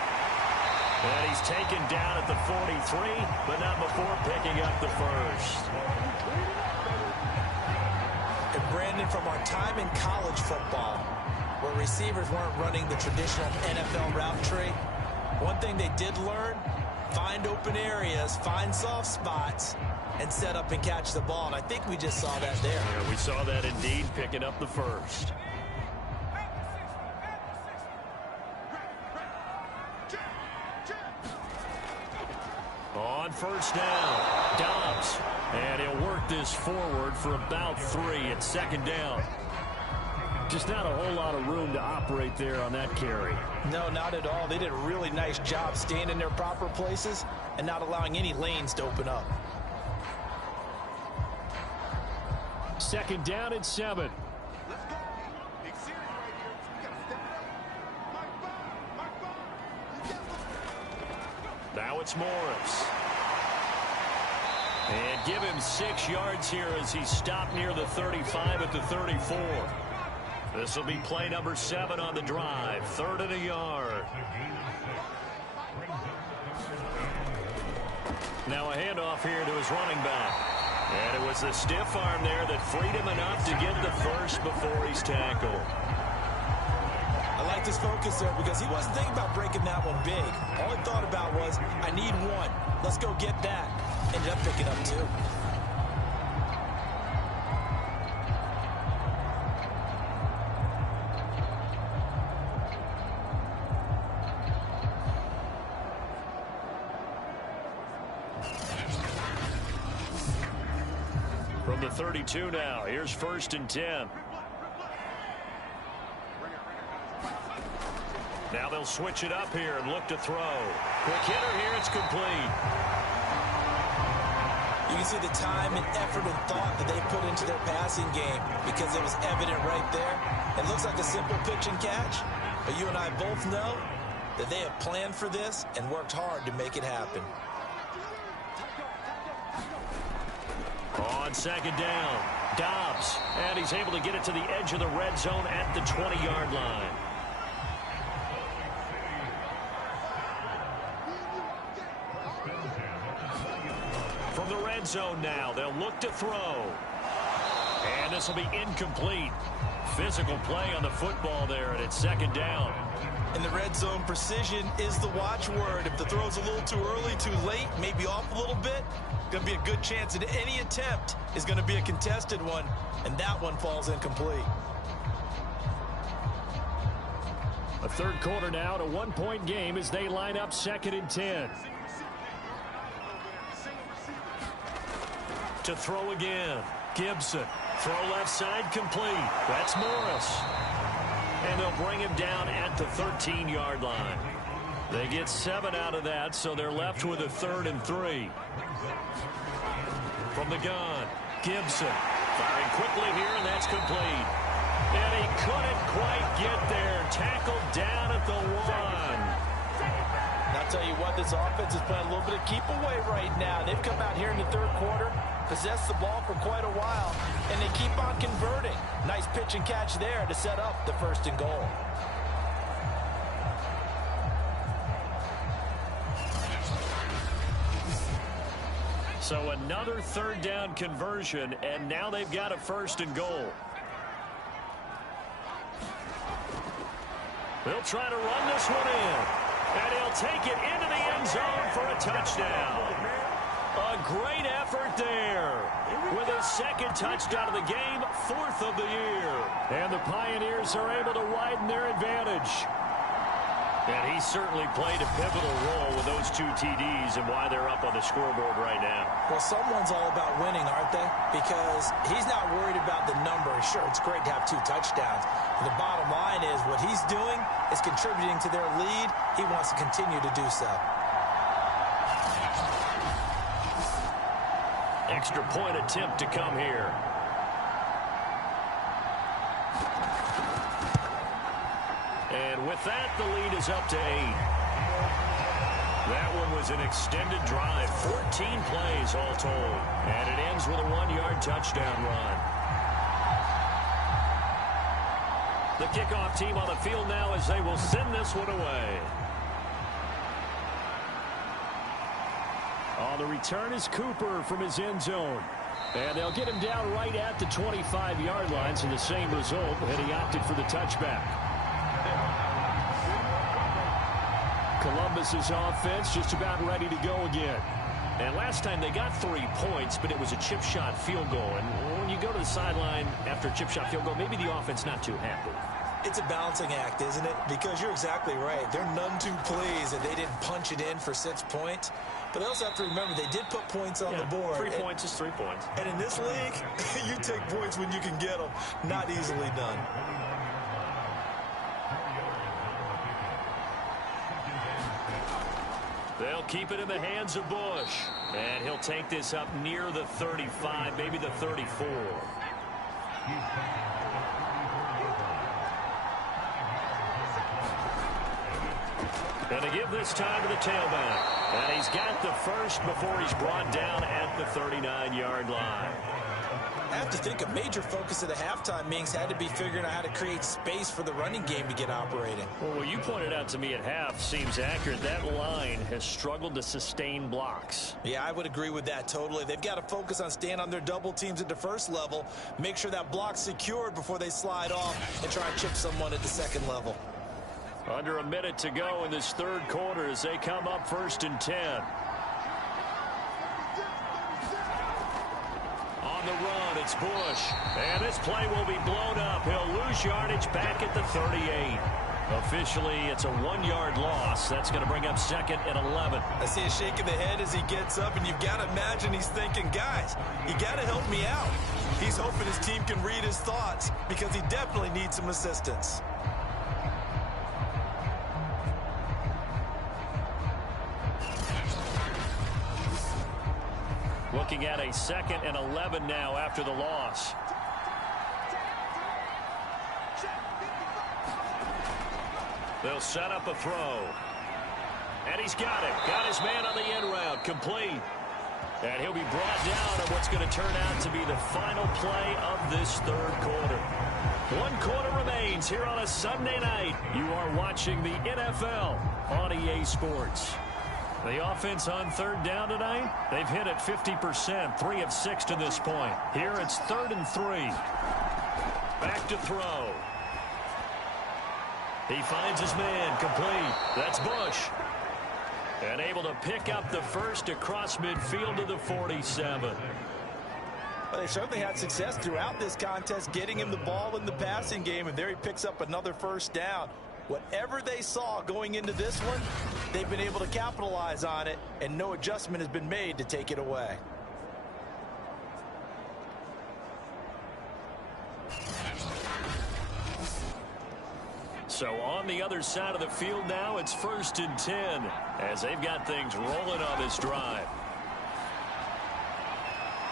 And he's taken down at the 43, but not before picking up the first. And Brandon, from our time in college football, where receivers weren't running the traditional NFL route tree, one thing they did learn, find open areas, find soft spots, and set up and catch the ball. And I think we just saw that there. Yeah, we saw that indeed, picking up the first. On first down, Dobbs. And he'll work this forward for about 3 at 2nd down. Just not a whole lot of room to operate there on that carry. No, not at all. They did a really nice job staying in their proper places and not allowing any lanes to open up. 2nd down and 7. Now it's Morris. And give him 6 yards here as he stopped near the 35 at the 34. This will be play number 7 on the drive. 3rd and a yard. Now a handoff here to his running back. And it was the stiff arm there that freed him enough to get the first before he's tackled. I like his focus there because he wasn't thinking about breaking that one big. All he thought about was, I need 1. Let's go get that. Ended up picking up 2. From the 32 now, here's 1st and 10. Now they'll switch it up here and look to throw. Quick hitter here, it's complete. You can see the time and effort and thought that they put into their passing game because it was evident right there. It looks like a simple pitch and catch, but you and I both know that they have planned for this and worked hard to make it happen. On 2nd down, Dobbs, and he's able to get it to the edge of the red zone at the 20-yard line. From the red zone now, they'll look to throw. And this will be incomplete. Physical play on the football there, and it's 2nd down. In the red zone, precision is the watchword. If the throw's a little too early, too late, maybe off a little bit, going to be a good chance that any attempt is going to be a contested one, and that one falls incomplete. A 3rd quarter now, to 1-point game as they line up 2nd and 10. To throw again, Gibson. Throw left side, complete. That's Morris. And they'll bring him down at the 13-yard line. They get 7 out of that, so they're left with a 3rd and 3. From the gun, Gibson. Firing quickly here, and that's complete. And he couldn't quite get there. Tackled down at the 1. And I'll tell you what, this offense is playing a little bit of keep away right now. They've come out here in the 3rd quarter, possessed the ball for quite a while, and they keep on converting. Nice pitch and catch there to set up the 1st and goal. So another 3rd down conversion, and now they've got a 1st and goal. They'll try to run this one in, and he'll take it into the end zone for a touchdown. A great effort there with a 2nd touchdown of the game, 4th of the year. And the Pioneers are able to widen their advantage. And he certainly played a pivotal role with those 2 TDs and why they're up on the scoreboard right now. Well, someone's all about winning, aren't they? Because he's not worried about the number. Sure, it's great to have 2 touchdowns. But the bottom line is what he's doing is contributing to their lead. He wants to continue to do so. Extra point attempt to come here. And with that, the lead is up to 8. That one was an extended drive, 14 plays all told. And it ends with a 1-yard touchdown run. The kickoff team on the field now as they will send this one away. On the return is Cooper from his end zone. And they'll get him down right at the 25-yard line, so the same result, and he opted for the touchback. Columbus's offense just about ready to go again. And last time they got 3 points, but it was a chip shot field goal. And when you go to the sideline after a chip shot field goal, maybe the offense not too happy. It's a balancing act, isn't it? Because you're exactly right. They're none too pleased that they didn't punch it in for 6 points. But they also have to remember they did put points on the board. 3 points is 3 points. And in this league, you take points when you can get them. Not easily done. They'll keep it in the hands of Bush. And he'll take this up near the 35, maybe the 34. And to give this time to the tailback. And he's got the first before he's brought down at the 39-yard line. I have to think a major focus of the halftime meetings had to be figuring out how to create space for the running game to get operating. Well, what you pointed out to me at half seems accurate. That line has struggled to sustain blocks. Yeah, I would agree with that totally. They've got to focus on staying on their double teams at the first level, make sure that block's secured before they slide off and try and chip someone at the second level. Under a minute to go in this third quarter as they come up 1st and 10. On the run, it's Bush. And this play will be blown up. He'll lose yardage back at the 38. Officially, it's a 1-yard loss. That's going to bring up 2nd and 11. I see a shake of the head as he gets up, and you've got to imagine he's thinking, guys, you got to help me out. He's hoping his team can read his thoughts because he definitely needs some assistance. Looking at a 2nd and 11 now after the loss. They'll set up a throw. And he's got it. Got his man on the end route. Complete. And he'll be brought down on what's going to turn out to be the final play of this third quarter. 1 quarter remains here on a Sunday night. You are watching the NFL on EA Sports. The offense on 3rd down tonight, they've hit it 50%, 3 of 6 to this point. Here it's 3rd and 3. Back to throw. He finds his man, complete. That's Bush. And able to pick up the first across midfield to the 47. Well, they certainly had success throughout this contest, getting him the ball in the passing game, and there he picks up another 1st down. Whatever they saw going into this one, they've been able to capitalize on it, and no adjustment has been made to take it away. So on the other side of the field now, it's 1st and 10 as they've got things rolling on this drive.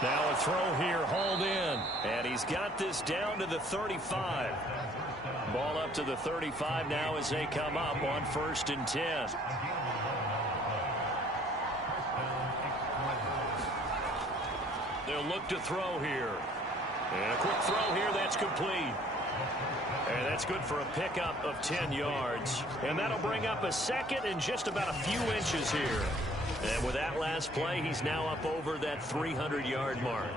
Now a throw here, hauled in, and he's got this down to the 35. Ball up to the 35 now as they come up on 1st and 10. They'll look to throw here. And a quick throw here, that's complete. And that's good for a pickup of 10 yards. And that'll bring up a 2nd and just about a few inches here. And with that last play, he's now up over that 300-yard mark.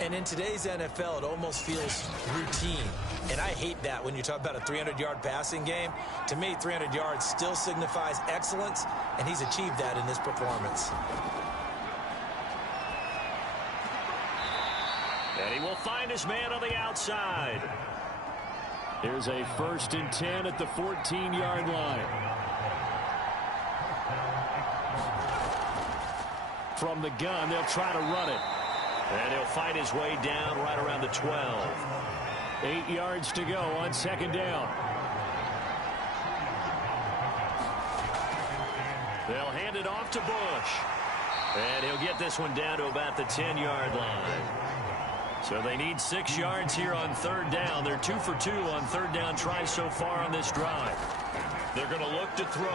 And in today's NFL, it almost feels routine. And I hate that when you talk about a 300-yard passing game. To me, 300 yards still signifies excellence, and he's achieved that in this performance. And he will find his man on the outside. Here's a 1st and 10 at the 14-yard line. From the gun, they'll try to run it. And he'll fight his way down right around the 12. 8 yards to go on second down. They'll hand it off to Bush. And he'll get this one down to about the 10-yard line. So they need 6 yards here on third down. They're 2 for 2 on third down tries so far on this drive. They're going to look to throw.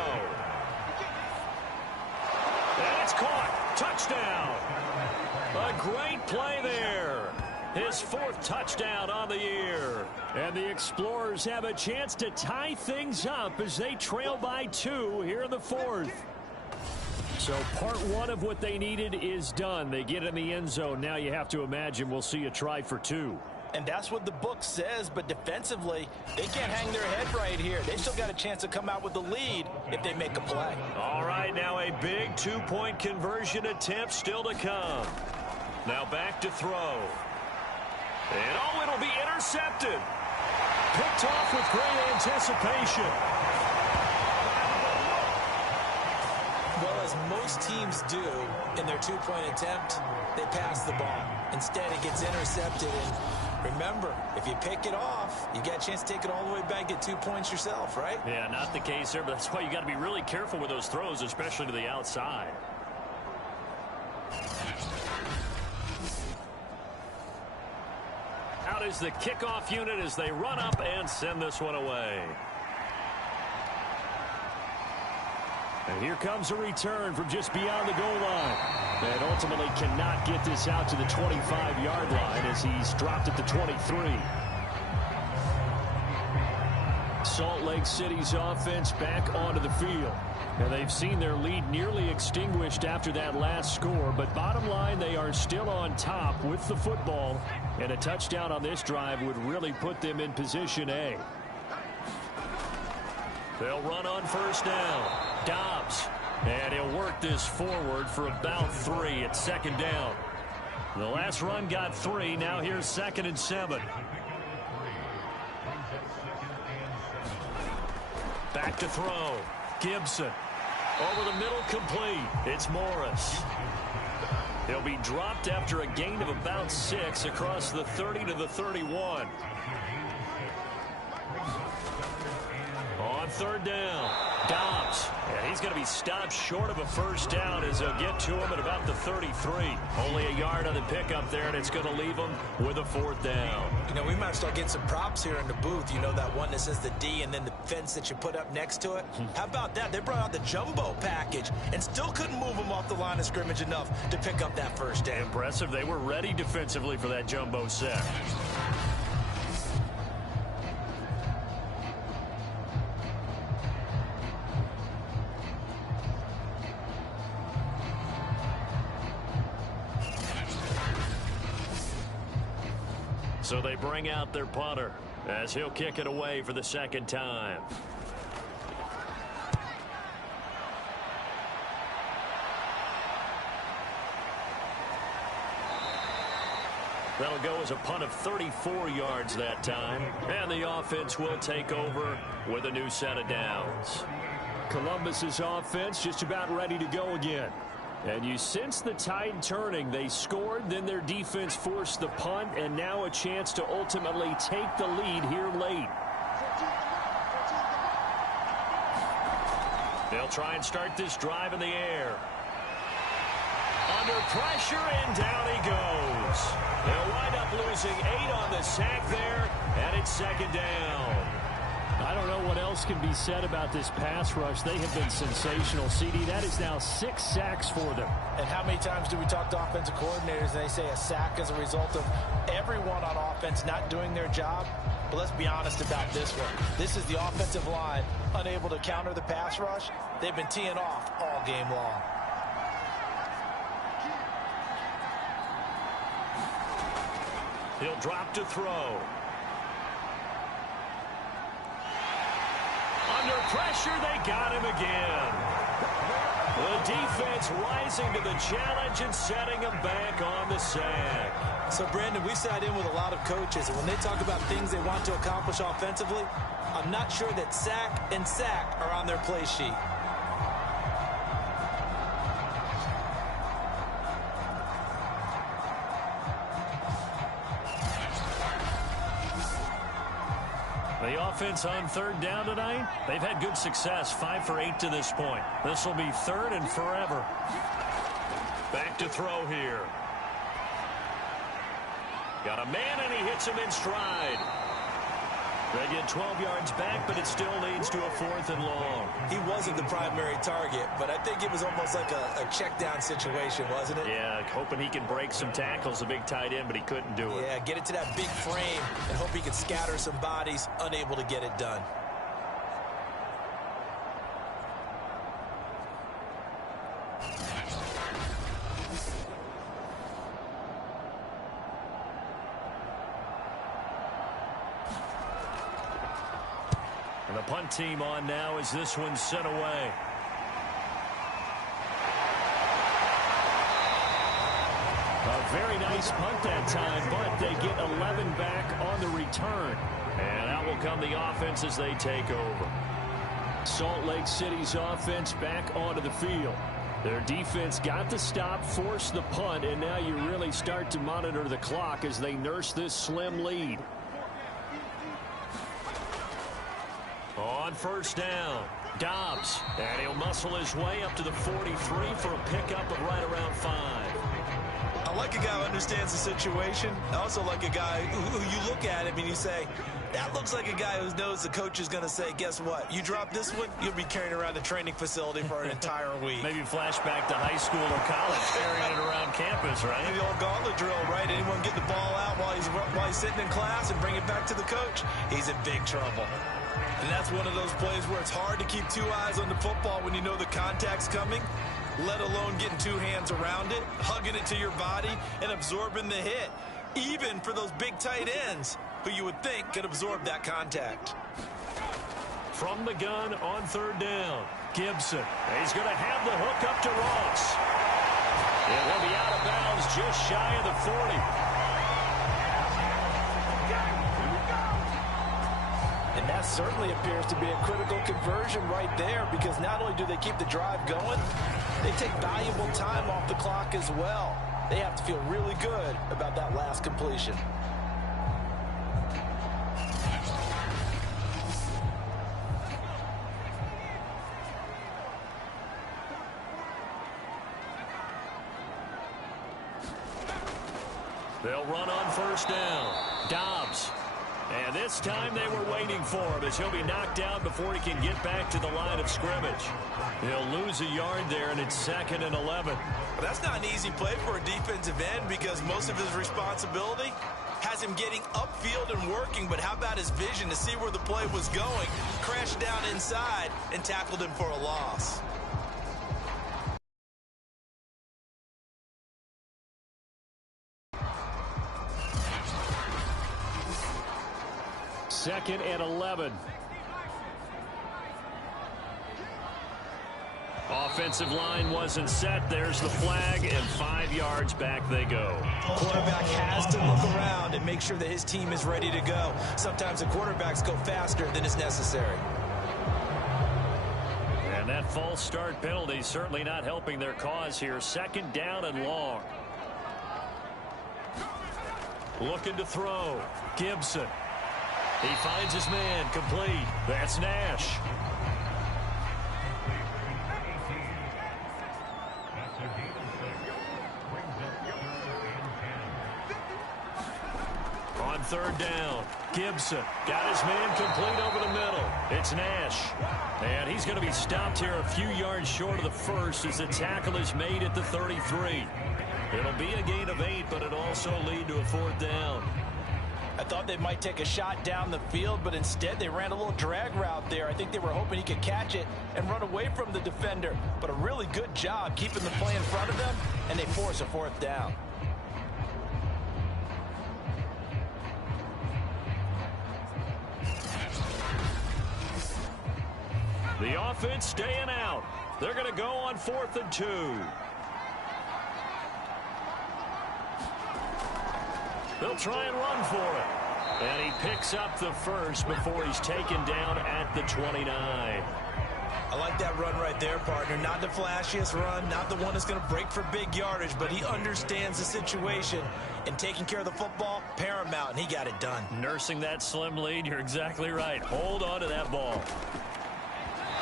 And it's caught. Touchdown. A great play there. His 4th touchdown on the year. And the Explorers have a chance to tie things up as they trail by 2 here in the 4th. So part 1 of what they needed is done. They get in the end zone. Now you have to imagine we'll see a try for 2. And that's what the book says, but defensively, they can't hang their head right here. They still got a chance to come out with the lead if they make a play. All right, now a big 2-point conversion attempt still to come. Now back to throw. And oh, it'll be intercepted. Picked off with great anticipation. Well, as most teams do in their 2-point attempt, they pass the ball. Instead, it gets intercepted. And remember, if you pick it off, you got a chance to take it all the way back, get 2 points yourself, right? Yeah, not the case there, but that's why you got to be really careful with those throws, especially to the outside. Out is the kickoff unit as they run up and send this one away. And here comes a return from just beyond the goal line. And ultimately cannot get this out to the 25-yard line as he's dropped at the 23. Salt Lake City's offense back onto the field. And they've seen their lead nearly extinguished after that last score. But bottom line, they are still on top with the football. And a touchdown on this drive would really put them in position A. They'll run on first down. Dobbs. And he'll work this forward for about 3 at second down. The last run got 3. Now here's 2nd and 7. Back to throw. Gibson. Over the middle, complete. It's Morris. He'll be dropped after a gain of about 6 across the 30 to the 31. On third down, Dobbs. And he's going to be stopped short of a first down as they'll get to him at about the 33. Only a yard on the pickup there, and it's going to leave him with a 4th down. You know, we might start getting some props here in the booth. You know, that one that says the D and then the fence that you put up next to it? How about that? They brought out the jumbo package and still couldn't move them off the line of scrimmage enough to pick up that first down. Impressive. They were ready defensively for that jumbo set. So they bring out their punter as he'll kick it away for the 2nd time. That'll go as a punt of 34 yards that time. And the offense will take over with a new set of downs. Columbus's offense just about ready to go again. And you sense the tide turning. They scored, then their defense forced the punt, and now a chance to ultimately take the lead here late. They'll try and start this drive in the air. Under pressure, and down he goes. They'll wind up losing 8 on the sack there, and it's 2nd down. I don't know what else can be said about this pass rush. They have been sensational, CD. That is now 6 sacks for them. And how many times do we talk to offensive coordinators and they say a sack is a result of everyone on offense not doing their job? But let's be honest about this one. This is the offensive line unable to counter the pass rush. They've been teeing off all game long. He'll drop to throw. Under pressure, they got him again. The defense rising to the challenge and setting him back on the sack. So, Brandon, we sat in with a lot of coaches, and when they talk about things they want to accomplish offensively, I'm not sure that sack and sack are on their play sheet. The offense on third down tonight, they've had good success, 5 for 8 to this point. This will be third and forever. Back to throw here. Got a man, and he hits him in stride. They get 12 yards back, but it still leads to a 4th and long. He wasn't the primary target, but I think it was almost like a check down situation, wasn't it? Yeah, hoping he can break some tackles, a big tight end, but he couldn't do it. Yeah, get it to that big frame and hope he can scatter some bodies, unable to get it done. And the punt team on now as this one's sent away. A very nice punt that time, but they get 11 back on the return. And out will come the offense as they take over. Salt Lake City's offense back onto the field. Their defense got the stop, forced the punt, and now you really start to monitor the clock as they nurse this slim lead. On first down, Dobbs, and he'll muscle his way up to the 43 for a pickup of right around 5. I like a guy who understands the situation. I also like a guy who you look at him and you say, that looks like a guy who knows the coach is going to say, guess what? You drop this one, you'll be carrying around the training facility for an entire week. Maybe flashback to high school or college, carrying it around campus, right? The old gauntlet drill, right? Anyone get the ball out while he's sitting in class and bring it back to the coach? He's in big trouble. And that's one of those plays where it's hard to keep 2 eyes on the football when you know the contact's coming, let alone getting 2 hands around it, hugging it to your body, and absorbing the hit, even for those big tight ends who you would think could absorb that contact. From the gun on third down, Gibson. He's going to have the hook up to Ross. It will be out of bounds just shy of the 40. And that certainly appears to be a critical conversion right there, because not only do they keep the drive going, they take valuable time off the clock as well. They have to feel really good about that last completion. They'll run on first down. Dobbs. And this time they were waiting for him as he'll be knocked down before he can get back to the line of scrimmage. He'll lose a yard there, and it's 2nd and 11. But that's not an easy play for a defensive end, because most of his responsibility has him getting upfield and working. But how about his vision to see where the play was going, crashed down inside, and tackled him for a loss. Second and 11. Offensive line wasn't set. There's the flag, and 5 yards back they go. Quarterback has to look around and make sure that his team is ready to go. Sometimes the quarterbacks go faster than is necessary. And that false start penalty certainly not helping their cause here. 2nd down and long. Looking to throw. Gibson. He finds his man, complete. That's Nash. On third down, Gibson got his man complete over the middle. It's Nash. And he's going to be stopped here a few yards short of the first as the tackle is made at the 33. It'll be a gain of 8, but it'll also lead to a 4th down. I thought they might take a shot down the field, but instead they ran a little drag route there. I think they were hoping he could catch it and run away from the defender. But a really good job keeping the play in front of them, and they force a 4th down. The offense staying out. They're going to go on 4th and 2. They'll try and run for it. And he picks up the first before he's taken down at the 29. I like that run right there, partner. Not the flashiest run, not the one that's going to break for big yardage, but he understands the situation, and taking care of the football, paramount, and he got it done. Nursing that slim lead, you're exactly right. Hold on to that ball.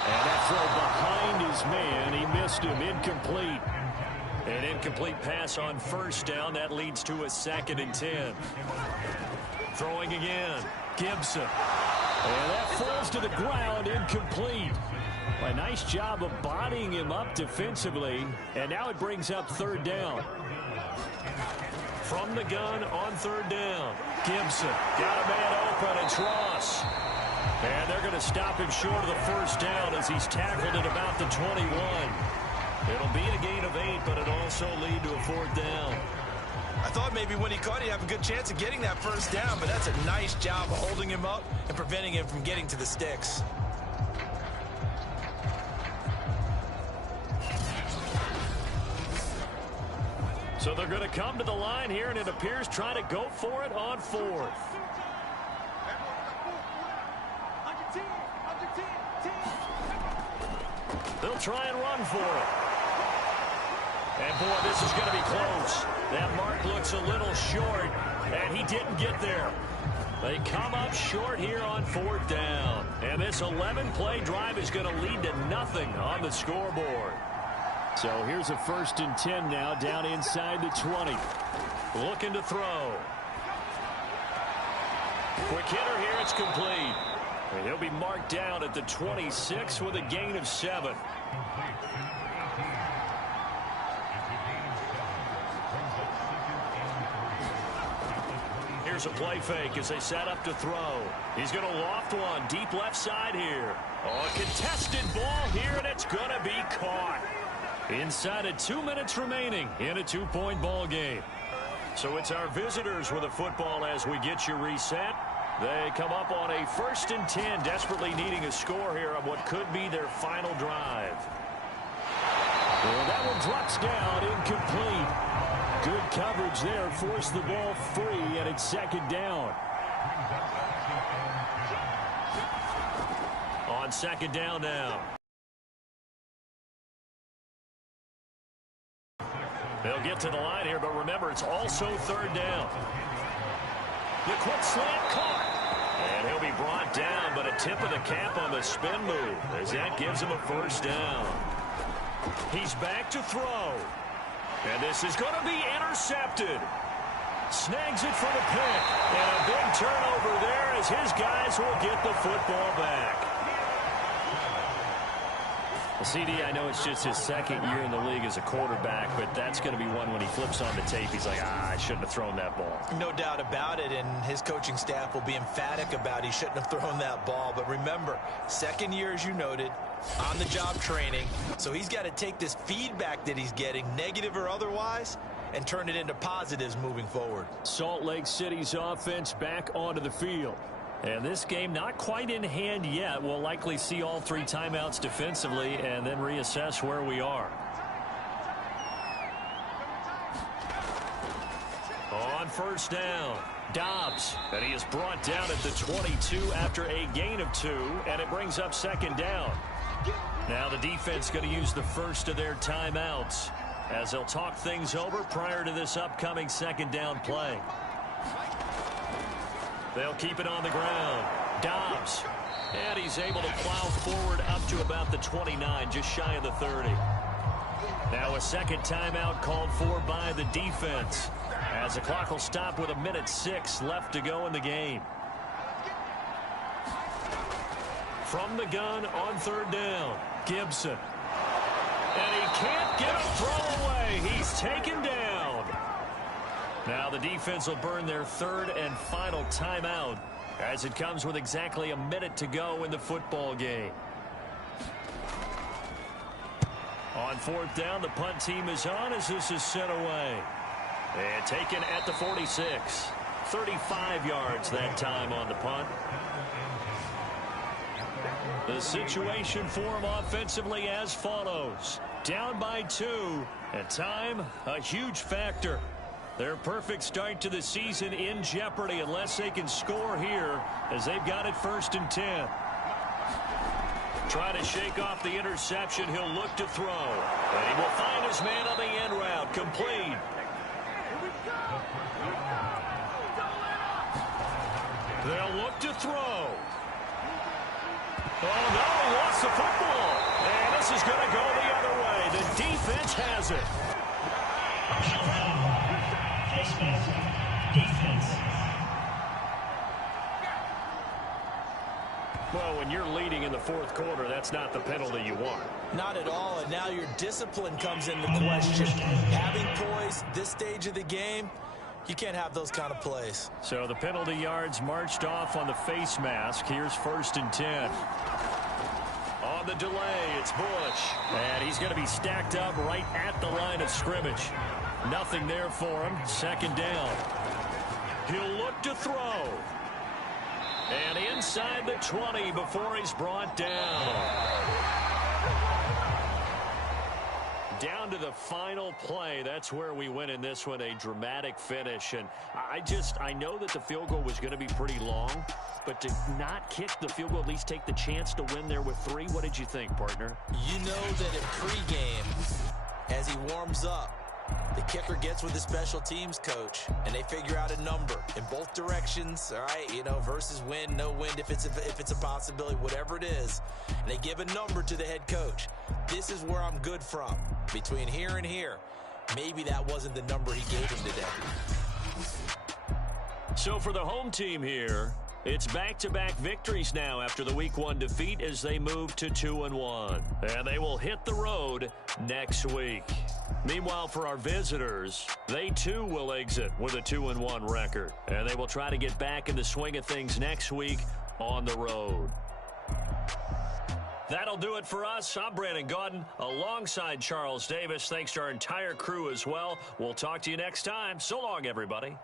And that throw behind his man, he missed him, incomplete. An incomplete pass on first down. That leads to a 2nd and 10. Throwing again. Gibson. And that falls to the ground, incomplete. A nice job of bodying him up defensively. And now it brings up 3rd down. From the gun on 3rd down. Gibson got a man open. It's Ross. And they're going to stop him short of the 1st down as he's tackled at about the 21. It'll be a gain of 8, but it'll also lead to a 4th down. I thought maybe when he caught it, he'd have a good chance of getting that 1st down, but that's a nice job of holding him up and preventing him from getting to the sticks. So they're going to come to the line here, and it appears trying to go for it on 4th. They'll try and run for it. And, boy, this is going to be close. That mark looks a little short, and he didn't get there. They come up short here on 4th down. And this 11-play drive is going to lead to nothing on the scoreboard. So here's a 1st and 10 now down inside the 20. Looking to throw. Quick hitter here. It's complete. And he'll be marked down at the 26 with a gain of 7. Here's a play fake as they set up to throw. He's going to loft one deep left side here. Oh, a contested ball here, and it's going to be caught. Inside of 2 minutes remaining in a 2-point ball game. So it's our visitors with a football as we get you reset. They come up on a 1st and 10, desperately needing a score here on what could be their final drive. Well, that one drops down, incomplete. Good coverage there, forced the ball free, and it's 2nd down. On 2nd down now. They'll get to the line here, but remember, it's also 3rd down. The quick slant caught. And he'll be brought down, but a tip of the cap on the spin move as that gives him a 1st down. He's back to throw. And this is going to be intercepted. Snags it for the pick. And a big turnover there as his guys will get the football back. Well, CD, I know it's just his 2nd year in the league as a quarterback, but that's going to be one when he flips on the tape. He's like, I shouldn't have thrown that ball. No doubt about it, and his coaching staff will be emphatic about he shouldn't have thrown that ball. But remember, 2nd year, as you noted, on-the-job training. So he's got to take this feedback that he's getting, negative or otherwise, and turn it into positives moving forward. Salt Lake City's offense back onto the field. And this game not quite in hand yet. We'll likely see all 3 timeouts defensively and then reassess where we are. On 1st down, Dobbs. And he is brought down at the 22 after a gain of 2. And it brings up 2nd down. Now the defense going to use the first of their timeouts as they'll talk things over prior to this upcoming 2nd down play. They'll keep it on the ground. Dobbs. And he's able to plow forward up to about the 29, just shy of the 30. Now a 2nd timeout called for by the defense, as the clock will stop with 1:06 left to go in the game. From the gun on 3rd down, Gibson. And he can't get a throw away. He's taken down. Now the defense will burn their 3rd and final timeout as it comes with exactly a minute to go in the football game. On 4th down, the punt team is on as this is sent away. And taken at the 46. 35 yards that time on the punt. The situation for him offensively as follows. Down by 2, and time a huge factor. Their perfect start to the season in jeopardy unless they can score here as they've got it 1st and 10. Trying to shake off the interception. He'll look to throw. And he will find his man on the end route. Complete. They'll look to throw. Oh, no, he lost the football. And this is going to go the other way. The defense has it. Well, when you're leading in the fourth quarter, that's not the penalty you want. Not at all, and now your discipline comes into question. Having poise this stage of the game, you can't have those kind of plays. So the penalty yards marched off on the face mask. Here's 1st and 10. On the delay, it's Bush. And he's going to be stacked up right at the line of scrimmage. Nothing there for him. 2nd down. He'll look to throw. And inside the 20 before he's brought down. Down to the final play. That's where we win in this one. A dramatic finish. And I know that the field goal was going to be pretty long. But to not kick the field goal, at least take the chance to win there with 3. What did you think, partner? You know that in pregame, as he warms up, the kicker gets with the special teams coach, and they figure out a number in both directions, all right, versus win, no win, if it's a possibility, whatever it is. And they give a number to the head coach. This is where I'm good from. Between here and here, maybe that wasn't the number he gave him today. So for the home team here, it's back-to-back victories now after the Week 1 defeat as they move to 2-1. And they will hit the road next week. Meanwhile, for our visitors, they too will exit with a 2-1 record. And they will try to get back in the swing of things next week on the road. That'll do it for us. I'm Brandon Gaudin alongside Charles Davis. Thanks to our entire crew as well. We'll talk to you next time. So long, everybody.